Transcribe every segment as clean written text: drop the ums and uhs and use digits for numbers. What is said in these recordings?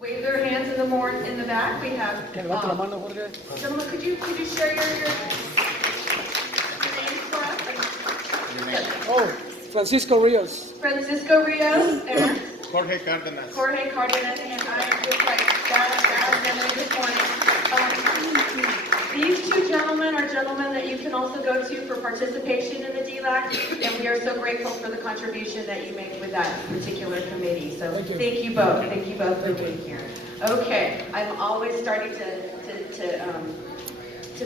Wave their hands in the back. We have. Gentlemen, could you share your names for us? Oh, Francisco Rios. Francisco Rios and Jorge Cardenas. Jorge Cardenas, and I am just like that this morning. These two gentlemen are gentlemen that you can also go to for participation in the DLAC, and we are so grateful for the contribution that you made with that particular committee. So thank you both. Thank you both for being here. Okay, I'm always starting to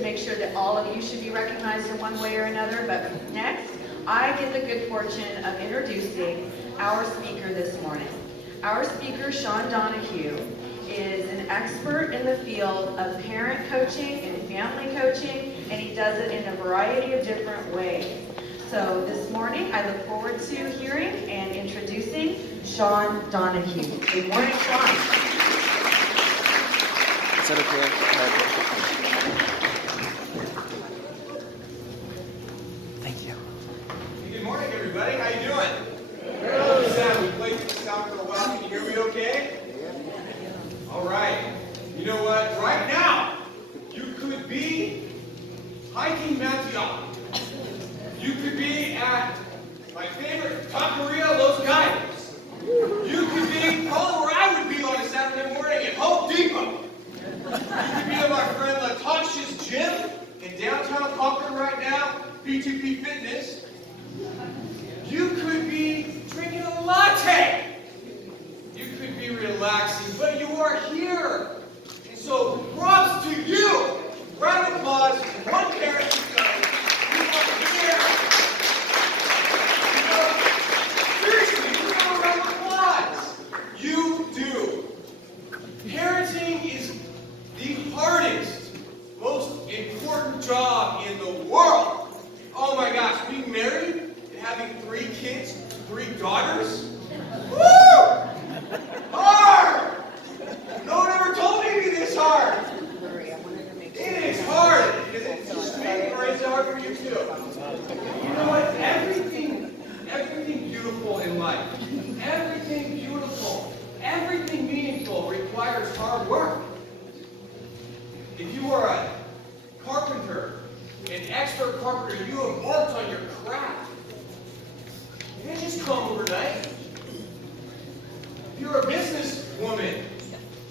make sure that all of you should be recognized in one way or another, but next, I get the good fortune of introducing our speaker this morning. Our speaker, Sean Donohue, is an expert in the field of parent coaching and family coaching, and he does it in a variety of different ways. So this morning, I look forward to hearing and introducing Sean Donohue. Good morning, Sean. Is that okay? Thank you. Good morning, everybody. How you doing? Good. We played this out for a while. Can you hear me okay? All right. You know what? Right now, you could be hiking Mount Diablo. You could be at my favorite taqueria, Los Gallos. You could be probably where I would be on a Saturday morning at Home Depot. You could be at my friend Latasha's gym in downtown Concord right now, P2P Fitness. You could be drinking a latte. You could be relaxing, but you are here. And so, props to you. Round of applause. One parent who's done it. You are here. Seriously, you have a round of applause. You do. Parenting is the hardest, most important job in the world. Oh my gosh, being married and having 3 kids, 3 daughters. Woo! Hard! No one ever told me it'd be this hard. It is hard. Is it just me, or is it hard for you too? You know what? Everything beautiful in life, everything beautiful, everything meaningful requires hard work. If you are a carpenter, an expert carpenter, you have worked on your craft. It didn't just come overnight. If you're a businesswoman,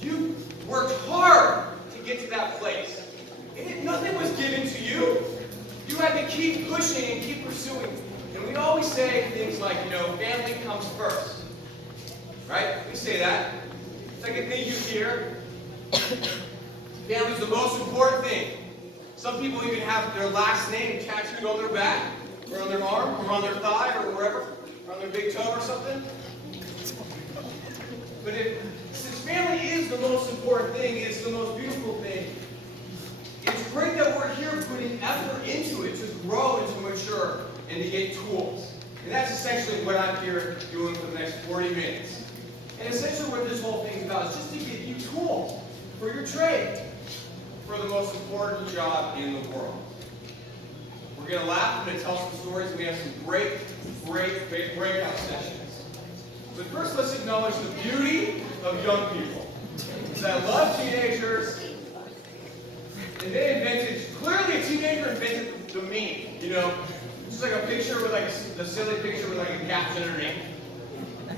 you worked hard to get to that place. Nothing was given to you. You had to keep pushing and keep pursuing. And we always say things like, family comes first. Right? We say that. It's like a thing you hear. Family's the most important thing. Some people even have their last name tattooed on their back, or on their arm, or on their thigh, or wherever, or on their big toe or something. But since family is the most important thing, it's the most beautiful thing, it's great that we're here putting effort into it to grow and to mature and to get tools. And that's essentially what I'm here doing for the next 40 minutes. And essentially what this whole thing is about is just to get you tools for your trade, for the most important job in the world. We're going to laugh, we're going to tell some stories, and we have some great breakout sessions. But first, let's acknowledge the beauty of young people. Because I love teenagers, and they invented, clearly a teenager invented the meme, just like a picture with like a silly picture with like a caption underneath.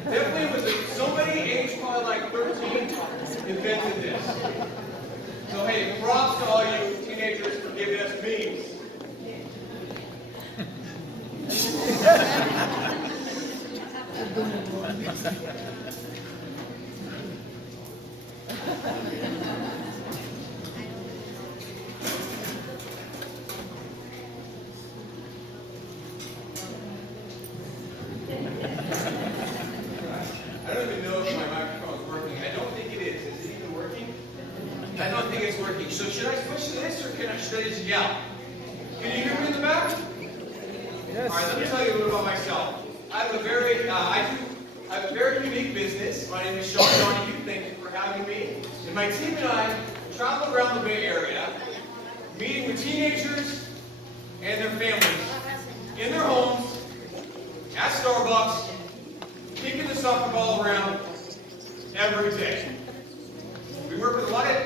Definitely was somebody aged probably like 13 invented this. So hey, props to all you teenagers for giving us memes. I don't even know if my microphone is working. I don't think it is. Is it even working? I don't think it's working. So should I switch to this, or should I just yell? Can you hear me in the back? Yes. All right, let me tell you a little about myself. I have a very unique business. My name is Sean Donohue. Thank you for having me. And my team and I travel around the Bay Area, meeting with teenagers and their families in their homes, at Starbucks, kicking the soccer ball around every day. work with a lot of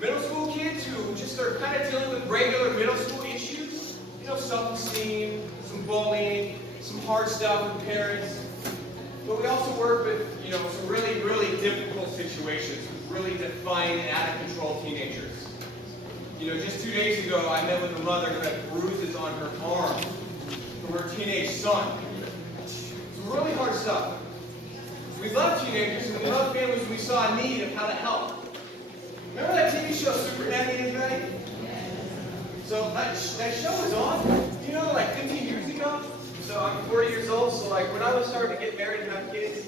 middle school kids who just are kind of dealing with regular middle school issues. You know, self-esteem, some bullying, some hard stuff with parents. But we also work with, you know, some really, really difficult situations with really defiant and out-of-control teenagers. You know, just 2 days ago, I met with a mother who had bruises on her arm from her teenage son. Some really hard stuff. We love teenagers and we love families. We saw a need of how to help. Remember that TV show, Super Nanny and Nanny? So that show was on, you know, like 15 years ago. So I'm 40 years old, so like when I was starting to get married and have kids,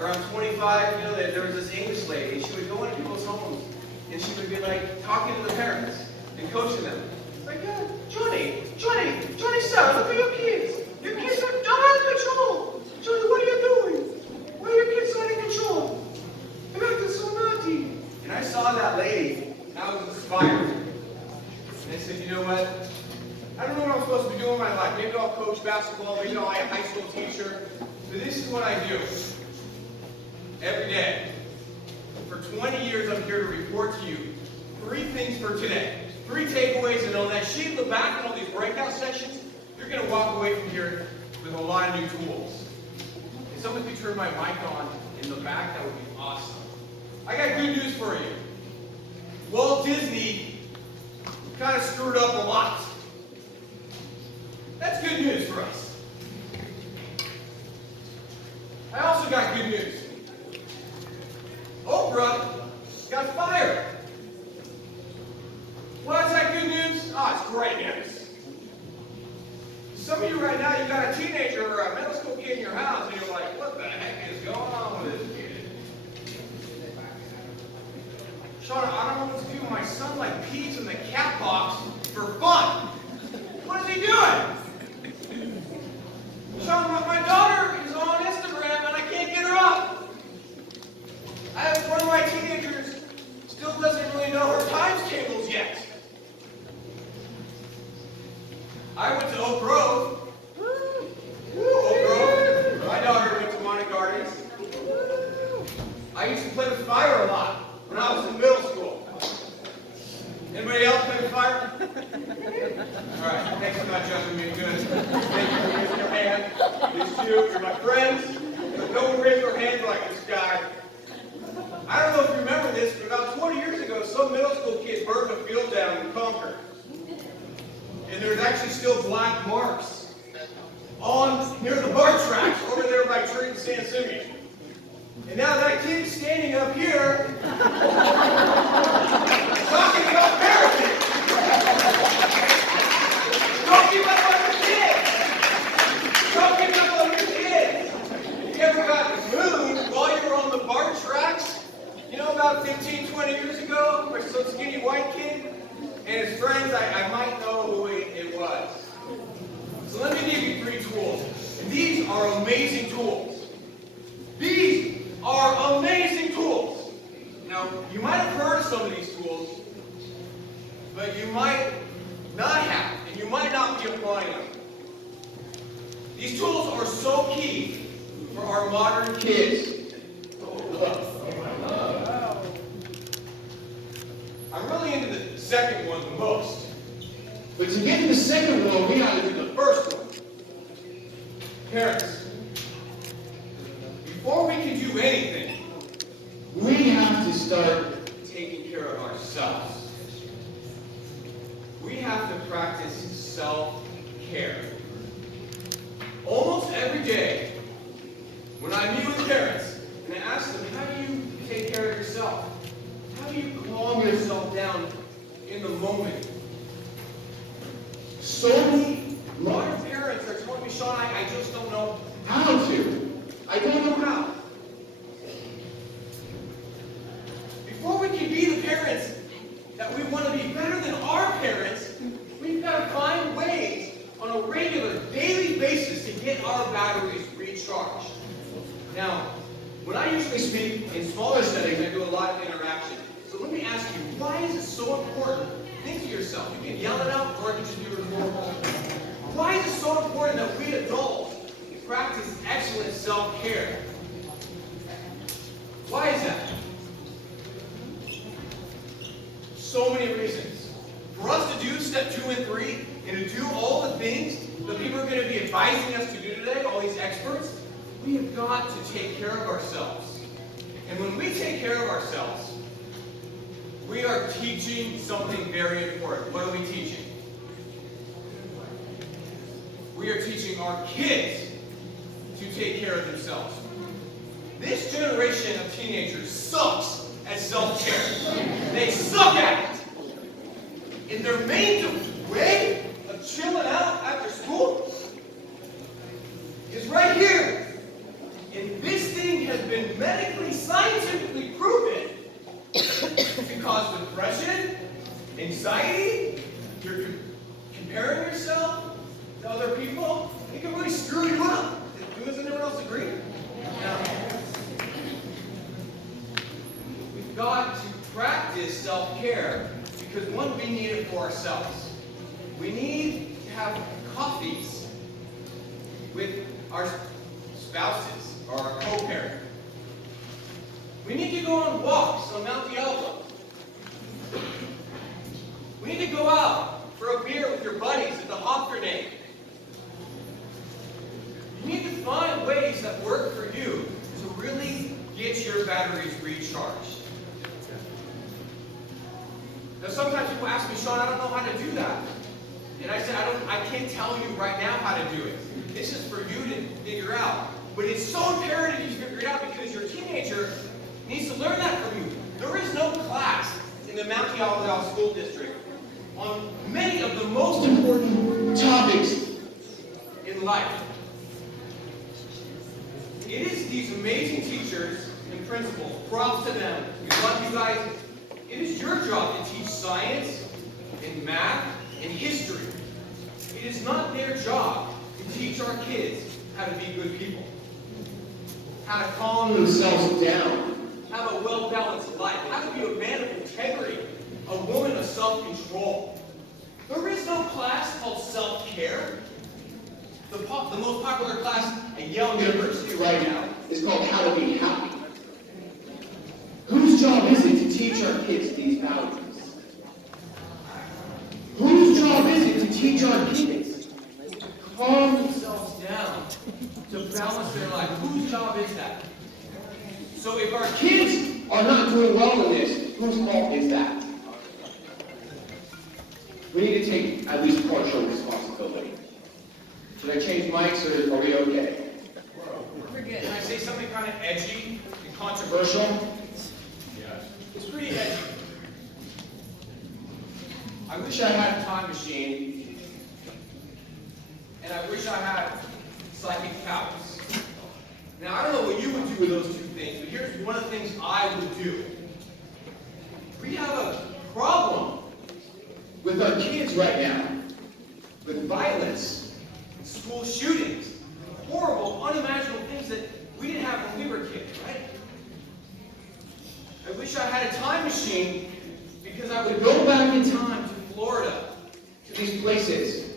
around 25, you know, there was this English lady. She would go into people's homes and she would be like talking to the parents and coaching them. Like, Johnny, son, look at your kids. Your kids are out of control. Johnny, what are you doing? Why are your kids not in control? They're acting so naughty. And I saw that lady, and I was inspired. And I said, you know what? I don't know what I'm supposed to be doing with my life. Maybe I'll coach basketball, maybe I'll be a high school teacher. But this is what I do. Every day. For 20 years, I'm here to report to you 3 things for today. 3 takeaways, and on that sheet in the back and all these breakout sessions, you're going to walk away from here with a lot of new tools. If someone could turn my mic on in the back, that would be awesome. I got good news for you. Walt Disney kind of screwed up a lot. That's good news for us. I also got good news. Oprah got fired. Well, is that good news? Oh, it's great news. Some of you right now, you got a teenager or a middle school kid in your house, and you're like, what the heck is going on with this kid? Sean, I don't know what to do. My son like pees in the cat box for fun. What is he doing? Sean, my daughter is on Instagram and I can't get her up. I have one of my teenagers still doesn't really know her times tables yet. I went to Oak Grove. Oak Grove. My daughter went to Monte Gardens. I used to play with fire a lot when I was in middle school. Anybody else play with fire? All right, thanks for not judging me. Good. Thank you for raising your hand. These 2, you're my friends. No one raised their hand like this guy. I don't know if you remember this, but about 20 years ago, some middle school kid burned a field down in Concord. And there's actually still black marks near the BART tracks over there by Tree and San Simeon. And now that kid's standing up here talking about parenting. Don't give up on your kids. Don't give up on your kids. You ever got moved while you were on the BART tracks? You know, about 15, 20 years ago, where some skinny white kid and his friends, I might know who it was. So let me give you 3 tools. And these are amazing tools. These are amazing tools. Now, you might have heard of some of these tools, but you might not have, and you might not be applying them. These tools are so key for our modern kids. I'm really into the second one the most. But to get to the second one, we got to do the first one. Parents, before we can do anything, we have to start taking care of ourselves. We have to practice self-care. Almost every day, when I meet with parents and I ask them, how do you take care of yourself? How do you calm yourself down in the moment? So many modern parents are telling me, Sean, I just don't know how to. I don't know how. Before we can be the parents that we want to be better than our parents, we've got to find ways on a regular, daily basis to get our batteries recharged. Now, when I usually speak in smaller settings, I do a lot of interaction. So let me ask you, why is it so important? Think to yourself. You can yell it out, or it can just be rhetorical. Why is it so important that we adults practice excellent self-care? Why is that? so many reasons. For us to do step 2 and 3, and to do all the things that people are going to be advising us to do today, all these experts, we have got to take care of ourselves. And when we take care of ourselves, we are teaching something very important. What are we teaching? We are teaching our kids to take care of themselves. This generation of teenagers sucks at self-care. They suck at it. And their main way of chilling out after school is right here. And this thing has been medically, scientifically proven to cause depression, anxiety, you're comparing yourself to other people. It can really screw you up. Does anyone else agree? Now, we've got to practice self-care because one, we need it for ourselves. We need to have coffees with our spouses or our co-parent. We need to go on walks on Mount Diablo. We need to go out for a beer with your buddies at the Hop Grenade. You need to find ways that work for you to really get your batteries recharged. Now sometimes people ask me, Sean, I don't know how to do that. And I say, I can't tell you right now how to do it. This is for you to figure out. But it's so imperative you figure it out because your teenager needs to learn that from you. There is no class in the Mount Diablo School District on many of the most important topics in life. It is these amazing teachers and principals. Props to them. We love you guys. It is your job to teach science and math and history. It is not their job to teach our kids how to be good people, how to calm themselves down, have a well-balanced life, how to be a man of integrity, a woman of self-control. There is no class called self-care. The most popular class at Yale University right now is called How to Be Happy. Whose job is it to teach our kids these values? Whose job is it to teach our kids to calm themselves down, to balance their life? Whose job is that? So if our kids are not doing well in this, whose fault is that? We need to take at least partial responsibility. Should I change mics or are we okay? We're good. Can I say something kind of edgy and controversial? Yes. It's pretty edgy. I wish I had a time machine, and I wish I had psychic powers. Now, I don't know what you would do with those two things, but here's one of the things I would do. We have a problem with our kids right now, with violence, school shootings, horrible, unimaginable things that we didn't have when we were kids, right? I wish I had a time machine because I would go back in time to Florida, to these places,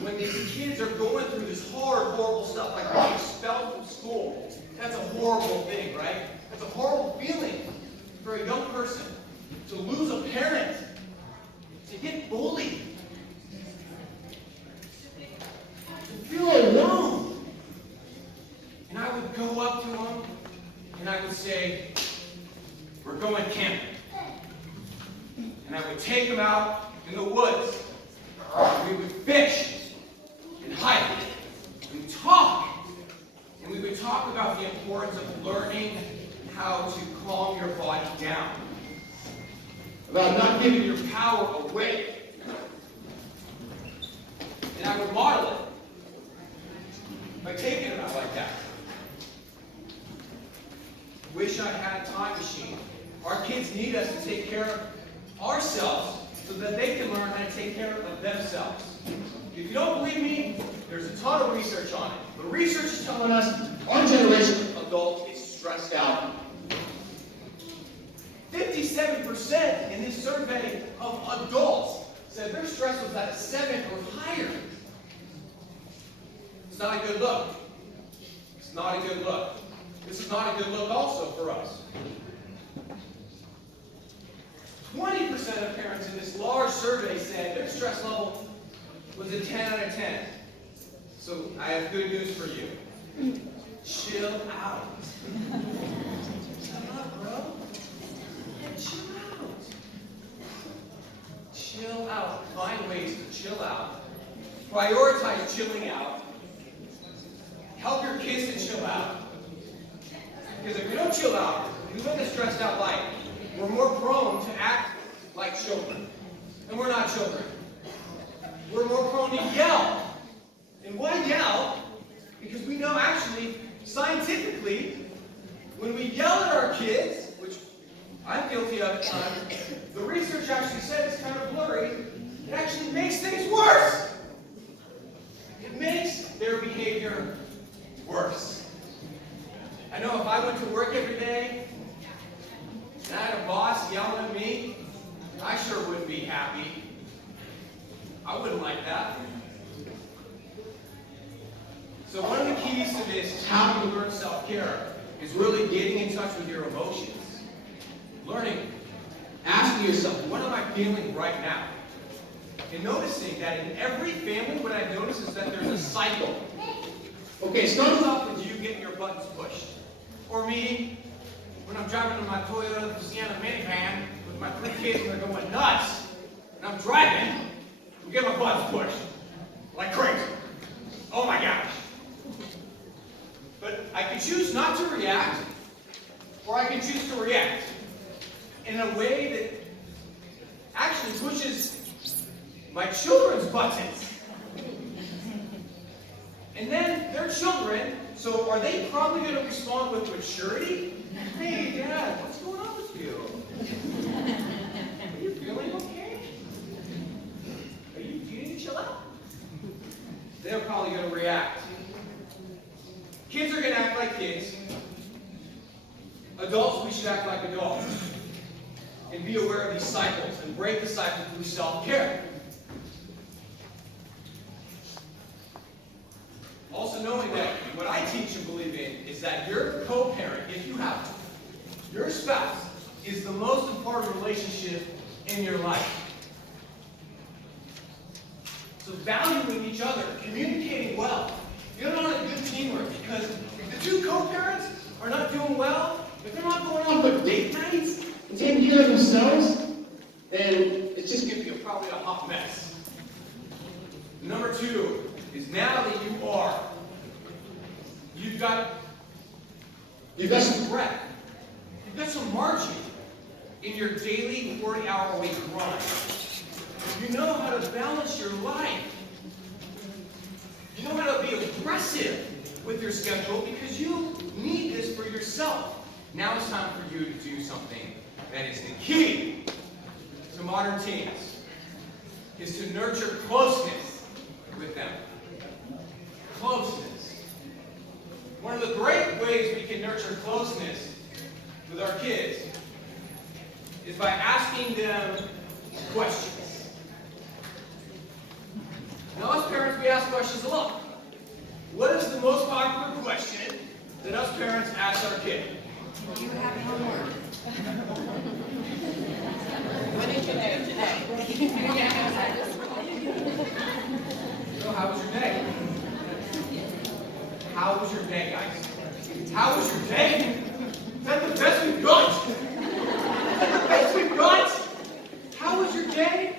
when these kids are going through this horrible stuff, like being expelled from school. That's a horrible thing, right? That's a horrible feeling for a young person to lose a parent, to get bullied, to feel alone. And I would go up to them and I would say, we're going camping. And I would take them out in the woods. We would fish and hike and talk. And we would talk about the importance of learning how to calm your body down. About not giving your power away. And I would model it by taking them out like that. Wish I had a time machine. Our kids need us to take care of ourselves so that they can learn how to take care of themselves. If you don't believe me, there's a ton of research on it. The research is telling us our generation of adults is stressed out. 57% in this survey of adults said their stress was at a 7 or higher. It's not a good look. It's not a good look. This is not a good look also for us. 20% of parents in this large survey said their stress level was a 10 out of 10. So I have good news for you. Chill out. Shut up, bro. Yeah, chill out. Chill out. Find ways to chill out. Prioritize chilling out. Help your kids to chill out. Because if we don't chill out, we live a stressed out life. We're more prone to act like children. And we're not children. We're more prone to yell. And why yell? Because we know actually, scientifically, when we yell at our kids, which I'm guilty of at times, the research actually said it's kind of blurry, it actually makes things worse. It makes their behavior worse. I know if I went to work every day and I had a boss yelling at me, I sure wouldn't be happy. I wouldn't like that. So one of the keys to this, how you learn self-care, is really getting in touch with your emotions. Learning, asking yourself, what am I feeling right now? And noticing that in every family, what I've noticed is that there's a cycle. Okay, it starts off with you getting your buttons pushed. Or me, when I'm driving in my Toyota Sienna minivan with my 3 kids and they're going nuts, and I'm driving, we get my buttons pushed. Like crazy. Oh my gosh. But I can choose not to react, or I can choose to react in a way that actually pushes my children's buttons. And then they're children, so are they probably going to respond with maturity? Hey, Dad, what's going on with you? Are you feeling okay? Do you need to chill out? They're probably going to react. Kids are going to act like kids. Adults, we should act like adults. And be aware of these cycles and break the cycle through self-care. Also knowing that what I teach and believe in is that your co-parent, if you have one, your spouse, is the most important relationship in your life. So valuing each other, communicating well, getting on a good teamwork, because if the 2 co-parents are not doing well, if they're not going on good date nights and taking care of themselves, then it's just going to be probably a hot mess. Number 2 is now that you've got some breath, you've got some margin in your daily 40-hour-a-week run. You know how to balance your life. You know how to be aggressive with your schedule because you need this for yourself. Now it's time for you to do something that is the key to modern teens, is to nurture closeness with them. Closeness. One of the great ways we can nurture closeness with our kids is by asking them questions. Now, us parents, we ask questions a lot. What is the most popular question that us parents ask our kid? Do you have homework? What did you do today? So, how was your day? How was your day, guys? How was your day? Is that the best we've got? Is that the best we've got? How was your day?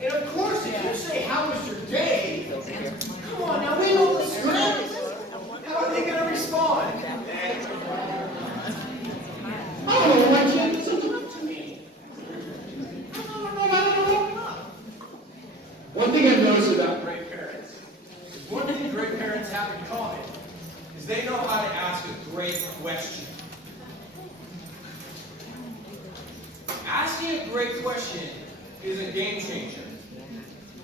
And of course, if you say, how was your day? Come on, now we know the script. How are they going to respond? I don't know why kids are doing to me. One thing I've noticed about great parents, one thing great parents have in common, is they know how to ask a great question. Asking a great question is a game changer.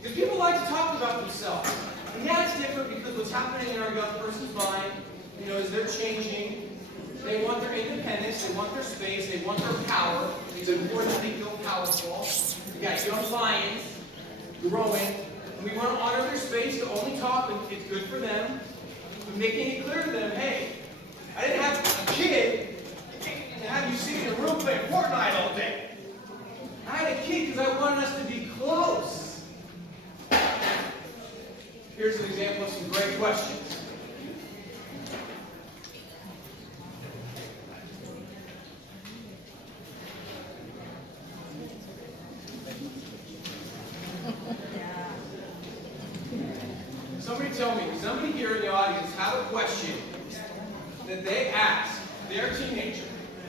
Because people like to talk about themselves. And yeah, it's different because what's happening in our young person's mind, is they're changing. They want their independence, they want their space, they want their power. It's important that they feel powerful. We got young lions growing, and we want to honor their space to only talk when it's good for them. But making it clear to them, hey, I didn't have a kid and have you sitting in a room playing Fortnite all day. example of some great questions. Somebody tell me, does somebody here in the audience have a question that they ask their teenager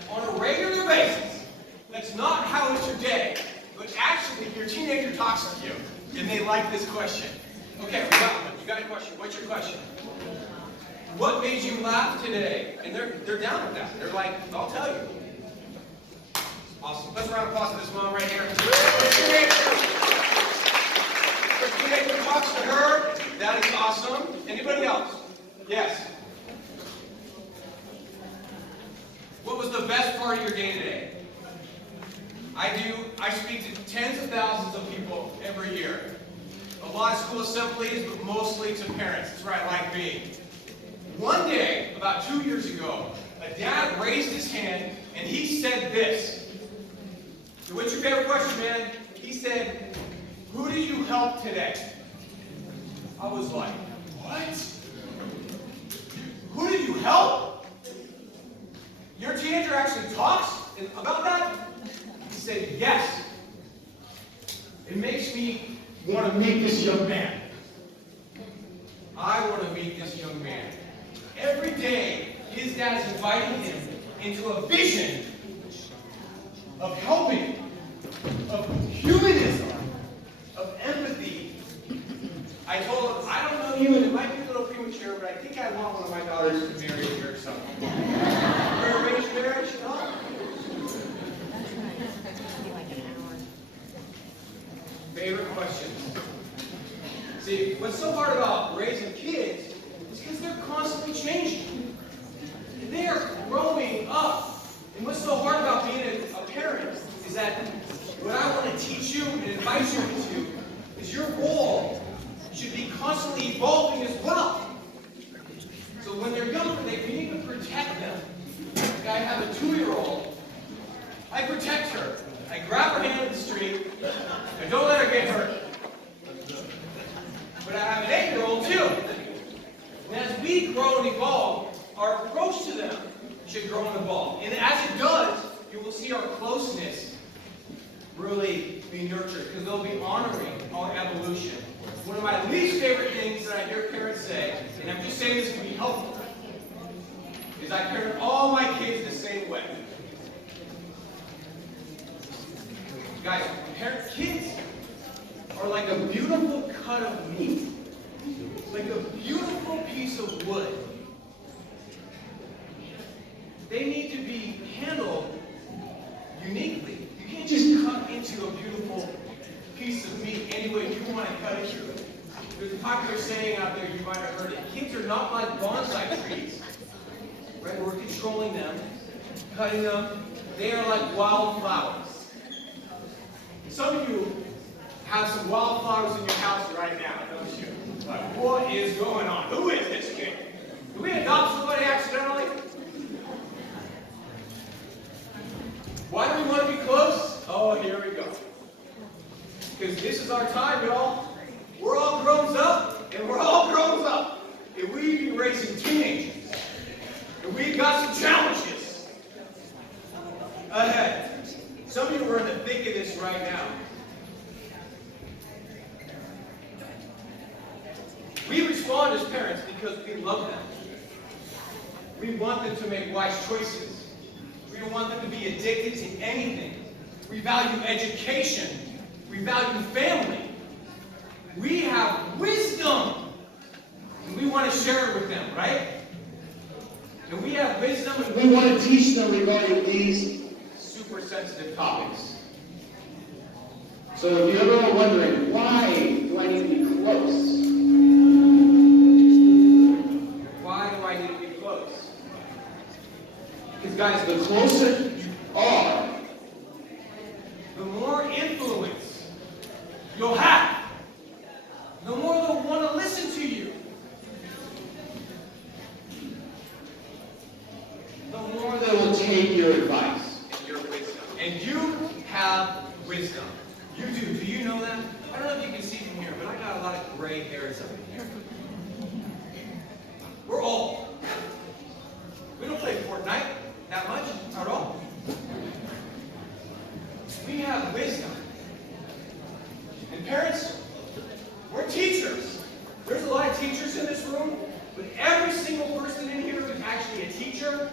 on a regular basis? That's not how was your day, but actually your teenager talks to you and they like this question. Okay, we got one. You got a question. What's your question? What made you laugh today? And they're down with that. They're like, I'll tell you. Awesome. Let's round of applause for this mom right here. Her teenager talks to her. That is awesome. Anybody else? Yes. What was the best part of your day today? I speak to tens of thousands of people every year. A lot of school assemblies, but mostly to parents. That's where I like being. One day, about 2 years ago, a dad raised his hand and he said this. What's your favorite question, man? He said, who did you help today? I was like, what? Who did you help? Your teenager actually talks about that? He said, yes. It makes me want to meet this young man. I want to meet this young man. Every day, his dad's inviting him into a vision of helping, of humanism, of empathy. I told him, I don't know you, and it might be a little premature, but I think I want one of my daughters to marry you or something. Your arranged marriage? No? Favorite questions? See, what's so hard about raising kids is because they're constantly changing. And they are growing up. And what's so hard about being a parent is that what I want to teach you and advise you into is your role should be constantly evolving as well. So when they're younger, we need to protect them. Like I have a 2-year-old. I protect her. I grab her hand in the street. I don't let her get hurt. But I have an 8-year-old too. And as we grow and evolve, our approach to them should grow and evolve. And as it does, you will see our closeness really be nurtured because they'll be honoring our evolution. One of my least favorite things that I hear parents say, and I'm just saying this to be helpful, is I parent all my kids the same way. Guys, kids are like a beautiful cut of meat, like a beautiful piece of wood. They need to be handled uniquely. You can't just cut into a beautiful piece of meat any way you want to cut it. There's a popular saying out there, you might have heard it. Kids are not like bonsai trees, right? We're controlling them, cutting them. They are like wildflowers. Some of you have some wildflowers in your house right now, don't you? Like, what is going on? Who is this kid? Did we adopt somebody accidentally? Why do we want to be close? Oh, here we go. Because this is our time, y'all. We're all grown up, and we're all grown up. And we be raising teenagers. And we've got some challenges ahead. Some of you are in the thick of this right now. We respond as parents because we love them. We want them to make wise choices. We don't want them to be addicted to anything. We value education. We value family. We have wisdom. And we want to share it with them, right? And we have wisdom and we want to teach them regarding these super sensitive topics. So if you ever are wondering, why do I need to be close? Why do I need to be close? Because guys, the closer you are, the more influence you'll have. The more they'll want to listen to you. The more they will take your advice and your wisdom. And you have wisdom. You do. Do you know that? I don't know if you can see from here, but I got a lot of gray hairs up in here. We're old. We don't play Fortnite that much at all. We have wisdom. And parents, we're teachers. There's a lot of teachers in this room, but every single person in here is actually a teacher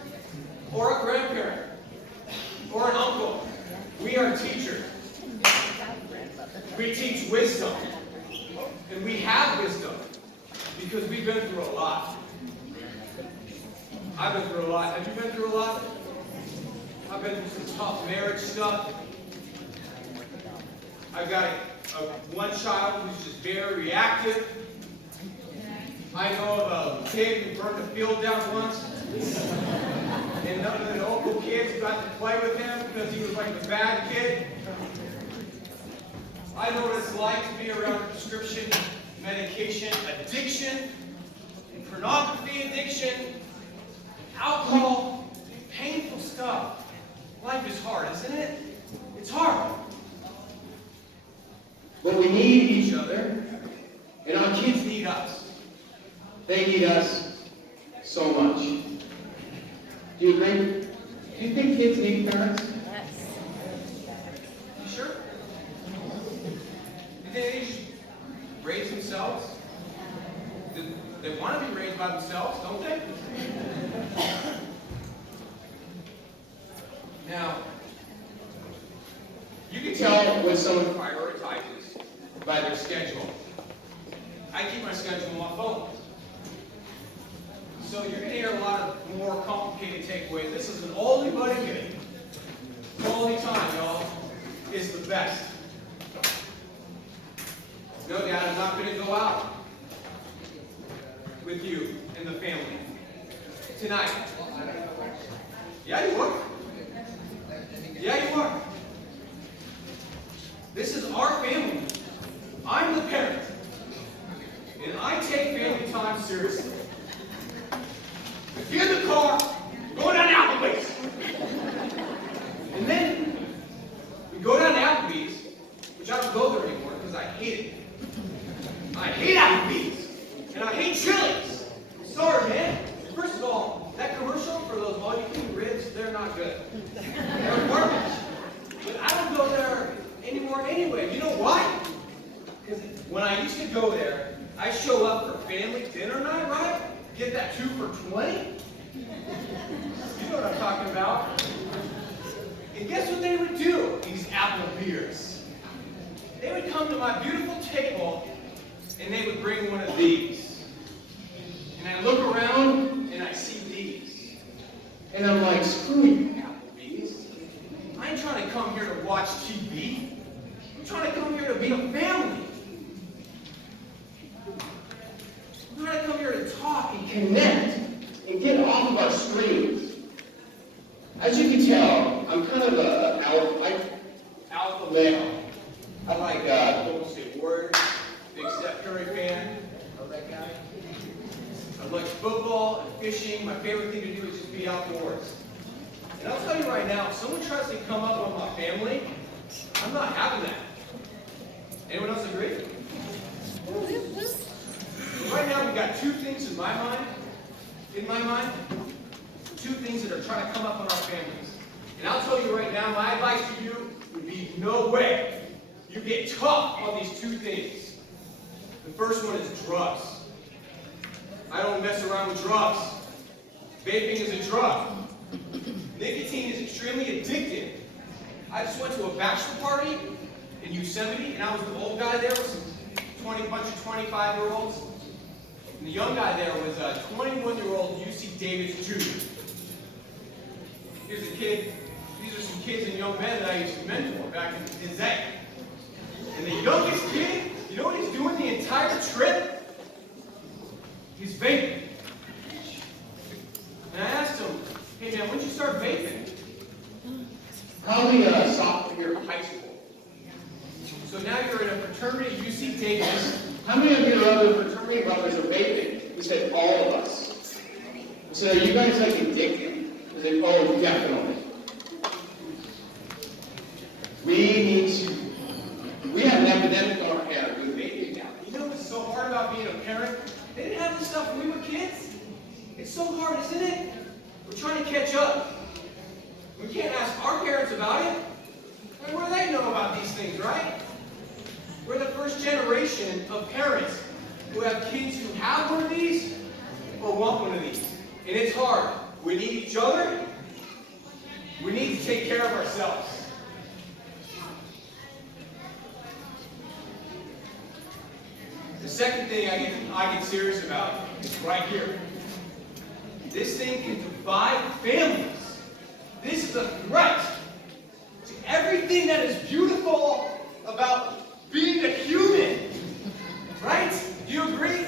or a grandparent or an uncle. We are teachers. We teach wisdom. And we have wisdom because we've been through a lot. I've been through a lot. Have you been through a lot? I've been through some tough marriage stuff. I've got one child who's just very reactive. I know of a kid who burned the field down once. And none of the local kids got to play with him because he was like the bad kid. I know what it's like to be around prescription medication addiction, pornography addiction, alcohol, painful stuff. Life is hard, isn't it? It's hard. But we need each other, and our kids need us. They need us so much. Do you agree? Do you think kids need parents? Yes. You sure? Do they raise themselves? They want to be raised by themselves, don't they? Now, you can tell when someone prioritizes by their schedule. I keep my schedule on my phone. So you're going to hear a lot of more complicated takeaways. This is an oldie but a goodie. Quality time, y'all, is the best. No, Dad, I'm not going to go out with you and the family tonight. Yeah, you are. Yeah, you are. This is our family. I'm the parent. And I take family time seriously. If you're in the car, go down to Applebee's. And then we go down to Applebee's, which I don't go there anymore because I hate it. I hate Applebee's. And I hate Chili's. I'm sorry, man. First of all, that commercial for those all-you-can-eat ribs, they're not good. They're garbage. But I don't go there anymore anyway. You know why? Because when I used to go there, I show up for family dinner night, right? Get that 2 for $20. You know what I'm talking about. And guess what they would do, these apple beers? They would come to my beautiful table, and they would bring one of these. And I look around, and I see these. And I'm like, screw you, Applebee's. I ain't trying to come here to watch TV. I'm trying to come here to be a family. I'm trying to come here to talk and connect and get off of our screens. As you can tell, I'm kind of an alpha male. I like Golden State Warriors, big Steph Curry fan. Know that guy? I like football and fishing. My favorite thing to do is just be outdoors. And I'll tell you right now, if someone tries to come up on my family, I'm not having that. Anyone else agree? Right now, we've got two things in my mind, two things that are trying to come up on our families. And I'll tell you right now, my advice to you would be no way. You get tough on these two things. The first one is drugs. I don't mess around with drugs. Vaping is a drug. Nicotine is extremely addictive. I just went to a bachelor party in Yosemite, and I was the old guy there with some bunch of 25-year-olds. And the young guy there was a 21-year-old UC Davis Jr. Here's a kid. These are some kids and young men that I used to mentor back in his day. And the youngest kid, you know what he's doing the entire trip? He's vaping. And I asked him, hey man, when did you start vaping? Probably sophomore year of high school. So now you're in a fraternity at UC Davis. How many of your other fraternity brothers are vaping? We said all of us. I said, are you guys like addicted? He said, oh, definitely. We have an epidemic on our hands with vaping now. You know what's so hard about being a parent? They didn't have this stuff when we were kids. It's so hard, isn't it? We're trying to catch up. We can't ask our parents about it. I mean, what do they know about these things, right? We're the first generation of parents who have kids who have one of these or want one of these. And it's hard. We need each other. We need to take care of ourselves. The second thing I get serious about is right here. This thing can divide families. This is a threat to everything that is beautiful about being a human. Right? Do you agree?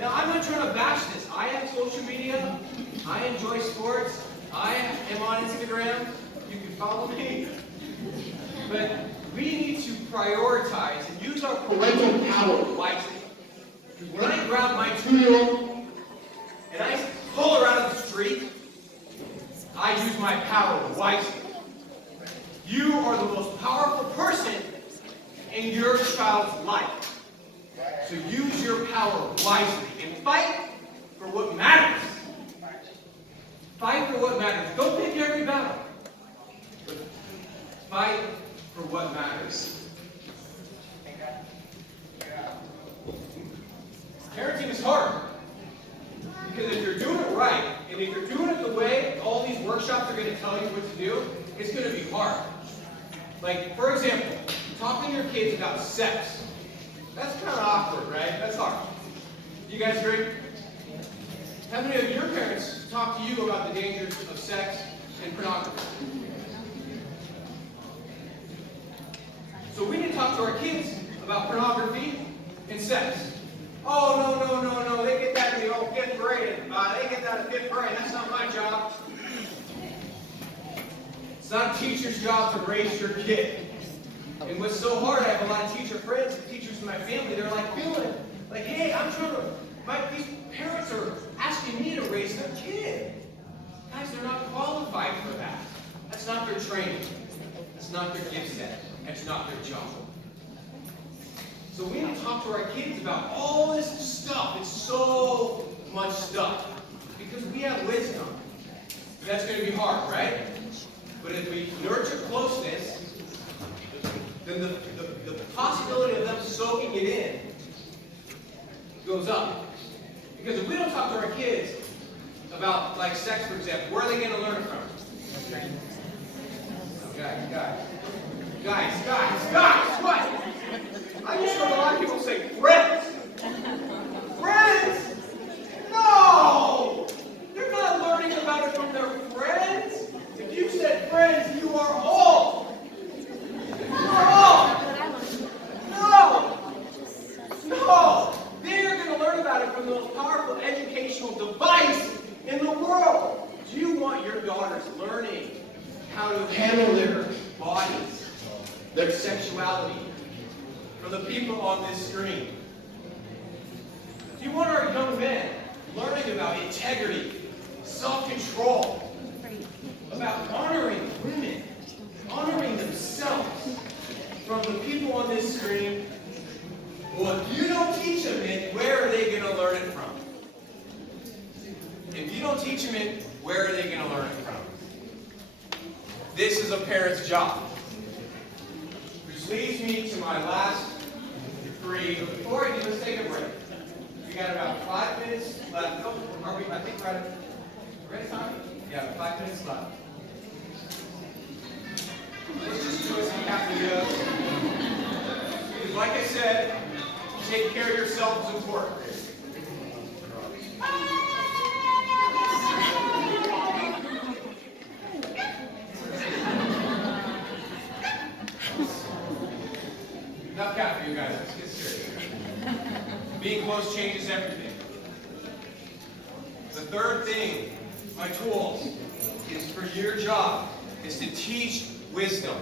Now, I'm not trying to bash this. I have social media. I enjoy sports. I am on Instagram. You can follow me. But we need to prioritize and use our parental power wisely. When I grab my 2-year-old and I pull her out of the street, I use my power wisely. You are the most powerful person in your child's life. So use your power wisely and fight for what matters. Fight for what matters. Don't pick every battle. But fight for what matters. Parenting is hard. Because if you're doing it right, and if you're doing it the way all these workshops are going to tell you what to do, it's going to be hard. Like, for example, talking to your kids about sex. That's kind of awkward, right? That's hard. You guys agree? How many of your parents talk to you about the dangers of sex and pornography? So we need to talk to our kids about pornography and sex. Oh, no. They get that in the old 5th grade. They get that in 5th grade. That's not my job. It's not a teacher's job to raise your kid. And what's so hard, I have a lot of teacher friends and teachers in my family. They're like feeling like, hey, I'm trying to, these parents are asking me to raise their kid. Guys, they're not qualified for that. That's not their training. That's not their gift set. That's not their job. So we need to talk to our kids about all this stuff. It's so much stuff. Because we have wisdom. That's going to be hard, right? But if we nurture closeness, then the possibility of them soaking it in goes up. Because if we don't talk to our kids about, like, sex, for example, where are they going to learn it from? Guys, what? I just heard a lot of people say friends. Friends? No! They're not learning about it from their friends. If you said friends, you are all. You are all. No! They are going to learn about it from the most powerful educational device in the world. Do you want your daughters learning how to handle their bodies, their sexuality, from the people on this screen? Do you want our young men learning about integrity, self-control, about honoring women, honoring themselves from the people on this screen? Well, if you don't teach them it, where are they going to learn it from? If you don't teach them it, where are they going to learn it from? This is a parent's job. Which leads me to my last 3. But before I do, let's take a break. We got about 5 minutes left. Oh, are we? I think we're at time? Yeah, 5 minutes left. Let's just do as we have to do. Because like I said, taking care of yourself is important. Enough cat for you guys. Let's get serious. Being close changes everything. The third thing, my tools, is for your job, is to teach wisdom.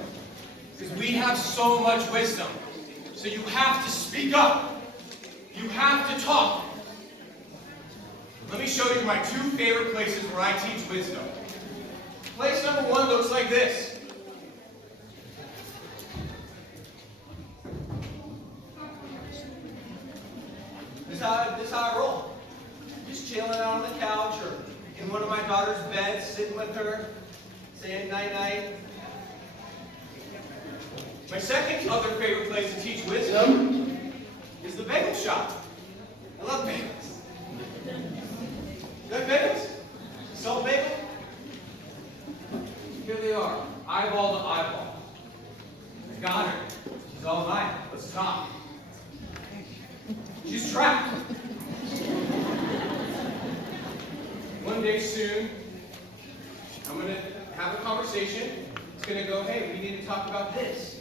Because we have so much wisdom. So you have to speak up. You have to talk. Let me show you my 2 favorite places where I teach wisdom. Place number 1 looks like this. This is how I roll. Just chilling out on the couch or in one of my daughter's beds, sitting with her, saying night-night. My second other favorite place to teach wisdom is the bagel shop. I love bagels. You like bagels? Salt bagel? Here they are, eyeball to eyeball. I got her. She's all mine. Let's talk. She's trapped. One day soon, I'm going to have a conversation. It's going to go, hey, we need to talk about this.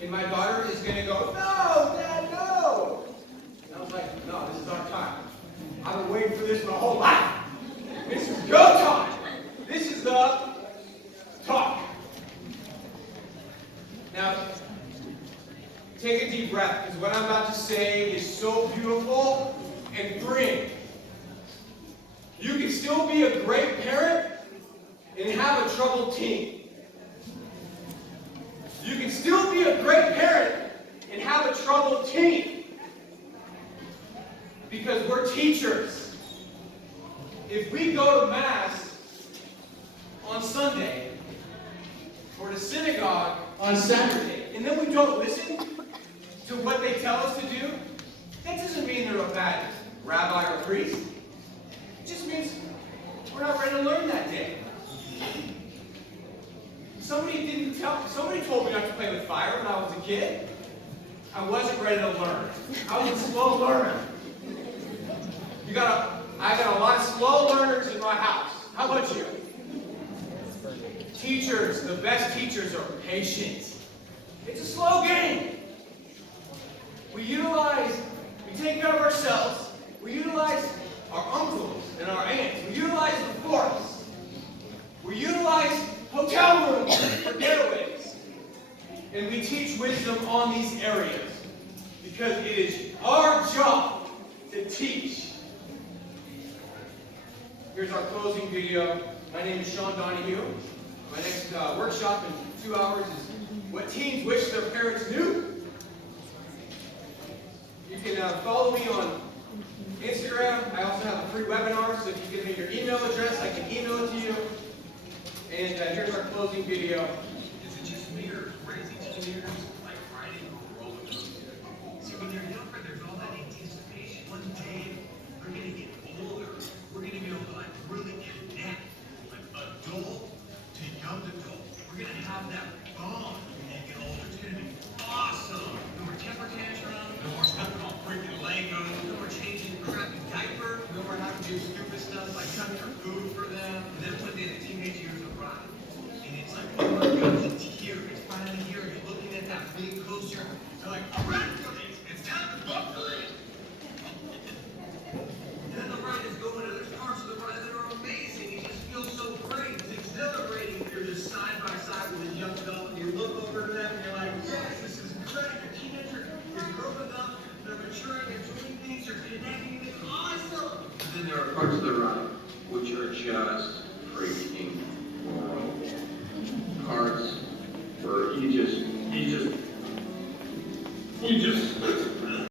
And my daughter is going to go, no, Dad, no. And I was like, no, this is our time. I've been waiting for this my whole life. This is go time. This is the talk. Now, take a deep breath, because what I'm about to say is so beautiful and freeing. You can still be a great parent and have a troubled teen. You can still be a great parent and have a troubled teen. Because we're teachers. If we go to Mass on Sunday or to synagogue on Saturday, and then we don't listen to what they tell us to do, that doesn't mean they're a bad rabbi or priest. It just means we're not ready to learn that day. Somebody told me not to play with fire when I was a kid. I wasn't ready to learn. I was a slow learner. I got a lot of slow learners in my house. How about you? Teachers, the best teachers are patient. It's a slow game. We take care of ourselves. We utilize our uncles and our aunts. We utilize the forest. We utilize hotel rooms for getaways. And we teach wisdom on these areas because it is our job to teach. Here's our closing video. My name is Sean Donohue. My next workshop in 2 hours is what teens wish their parents knew. You can follow me on Instagram. I also have a free webinar, so if you give me your email address, I can email it to you. And here's our closing video. Is it just me or crazy teenagers like riding a roller coaster? See, when you're younger, there's all that anticipation. One day, we're going to get older. We're going to be able to like really connect, like adult to young adult. We're going to have that bond when you get older. It's going to be awesome. No more temper tantrum. No more stepping on freaking Lego. No more changing crappy diapers. No more having to do stupid stuff like cutting their food for them. And then one day the teenage years arrive. And it's like, oh my gosh, it's here. It's finally here. You're looking at that big coaster. They're like, all right, it's time to buckle in. And then the ride is going, and there's parts of the ride that are amazing. You just feel so great. It's exhilarating. You're just side by side with a young adult, and you look over to them, and you're like, yes, this is great. Your teenager is growing up. They're maturing. They're doing things. They're connecting. It's awesome. And then there are parts of the ride which are just freaking moral. Parts where you just